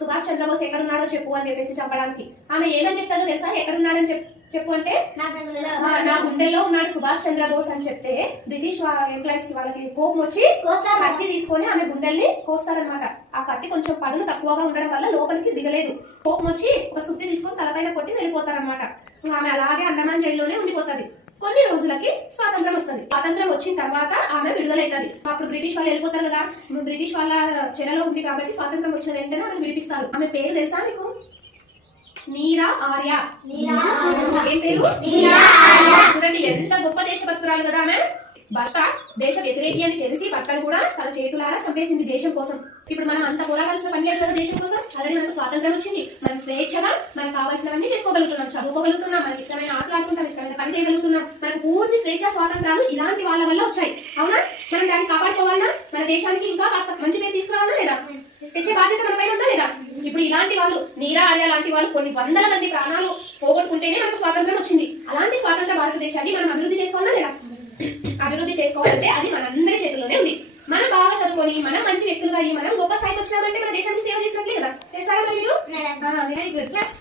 సుభాష్ చంద్రబోస్ ఎక్కడున్నాడో చెప్పు అని చెప్పేసి చంపడానికి. ఆమె ఏమని చెప్తాదో తెలుసా? ఎక్కడున్నాడని చెప్ చెప్పు అంటే "ఆ, నా గుండెల్లో ఉన్నాడు సుభాష్ చంద్రబోస్ అని చెప్తే బ్రిటిష్ ఎంప్లాయీస్కి వాళ్ళకి కోపం వచ్చి కత్తి తీసుకొని ఆమె గుండెల్ని కోస్తారనమాట ఆ కత్తి కొంచెం పదును తక్కువగా ఉండడం వల్ల లోపలికి దిగలేదు. కోపం వచ్చి ఒక సుత్తి తీసుకొని తలపైన కొట్టి వెళ్ళిపోతారనమాట ఆమె అలాగే అండమాన్ జైల్లోనే ఉండిపోతుంది. కొన్ని రోజులకి స్వాతంత్రం వస్తుంది. స్వాతంత్రం వచ్చిన తర్వాత ఆమె విడుదలవుతుంది అప్పుడు బ్రిటిష్ వాళ్ళు వెళ్ళిపోతారు కదా. బ్రిటిష్ వాళ్ళ చెరలో ఉంది కాబట్టి స్వాతంత్రం వచ్చిన వెంటనే ఆమె విడిపిస్తారు. ఆమె పేరు తెలుసా మీకు? నీరా ఆర్య. ఏం పేరు? చూడండి ఎంత గొప్ప దేశభక్తురాలు కదా ఆమె. భర్త దేశ వ్యతిరేకి అని తెలిసి భర్తను కూడా తన చేతులారా చంపేసింది దేశం కోసం. ఇప్పుడు మనం అంత పోరాడాల్సిన పని లేదు కదా దేశం కోసం. ఆల్రెడీ మనకు స్వాతంత్రం వచ్చింది. మనం స్వేచ్ఛగా మనకు కావాల్సినవన్నీ చేసుకోగలుగుతున్నాం. చదువుకోగలుగుతున్నాం. మనకి ఇష్టమైన ఆటలాడుకుంటాం ఇష్టమైన పని చేయగలుగుతున్నాం. మనకు పూర్తి స్వేచ్ఛ స్వాతంత్రాలు ఇలాంటి వాళ్ళ వల్ల వచ్చాయి. అవునా? మనం దాన్ని కాపాడుకోవాలన్నా మన దేశానికి ఇంకా కాస్త మంచి పేరు తీసుకురావాలా లేదా? తెచ్చే బాధ్యత మన పైన ఉందా లేదా? ఇప్పుడు ఇలాంటి వాళ్ళు నీరా ఆర్య లాంటి వాళ్ళు కొన్ని వందల మంది ప్రాణాలు పోగొట్టుకుంటేనే మనకు స్వాతంత్రం వచ్చింది. అలాంటి స్వాతంత్ర భారతదేశాన్ని మనం అభివృద్ధి చేసుకోవాలా లేదా? చేసుకోవాలంటే అది మనందరి చేతుల్లోనే ఉంది. మనం బాగా చదువుకొని మనం మంచి వ్యక్తులుగా అయ్యి మనం గొప్ప స్థాయికి వచ్చినామంటే మన దేశానికి సేవ చేసినట్లే కదా. చేస్తారా మరి మీరు? Very good class